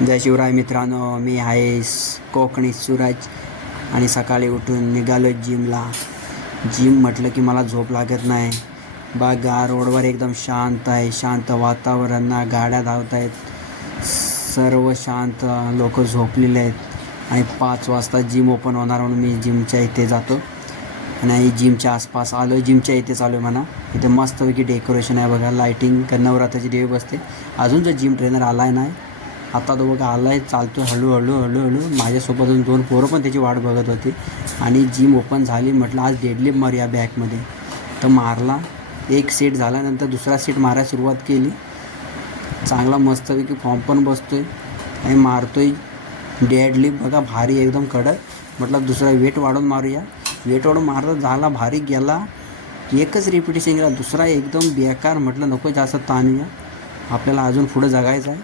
जय शिवराय मित्रांनो, मी आहे कोकणी सूरज आणि सकाळी उठून निघालो जिमला. जिम म्हटलं की मला झोप लागत नाही. बघा रोडवर एकदम शांत आहे, शांत वातावरण ना, गाड्या धावत आहेत, सर्व शांत, लोक झोपलेले आहेत. आणि 5 वाजता जिम ओपन होणार म्हणून मी जिमच्या इथे जातो आणि जिमच्या आसपास आलो. जिमच्या इथेच आलो म्हणा. इथे मस्तपैकी डेकोरेशन आहे बघा, लाईटिंग, नवरात्राची देवी बसते. अजून जो जिम ट्रेनर आला आहे नाही, आता तो बघा आला आहे, चालतो हळूहळू हळूहळू. माझ्यासोबत अजून 2 पोरं पण त्याची वाट बघत होती. आणि जिम ओपन झाली, म्हटलं आज डेडलिफ्ट मारूया बॅकमध्ये. तर मारला, एक सेट झाल्यानंतर दुसरा सेट मारायला सुरुवात केली. चांगला मस्तपैकी फॉर्म पण बसतो आहे आणि मारतो आहे डेडलिफ्ट बघा, भारी एकदम कडक. म्हटलं दुसरा वेट वाढवून मारूया. वेट वाढून मारत झाला, भारी गेला. एकच रिपिटेशन गेला, दुसरा एकदम बेकार. म्हटलं नको जास्त ताणूया, आपल्याला अजून पुढं जगायचं आहे.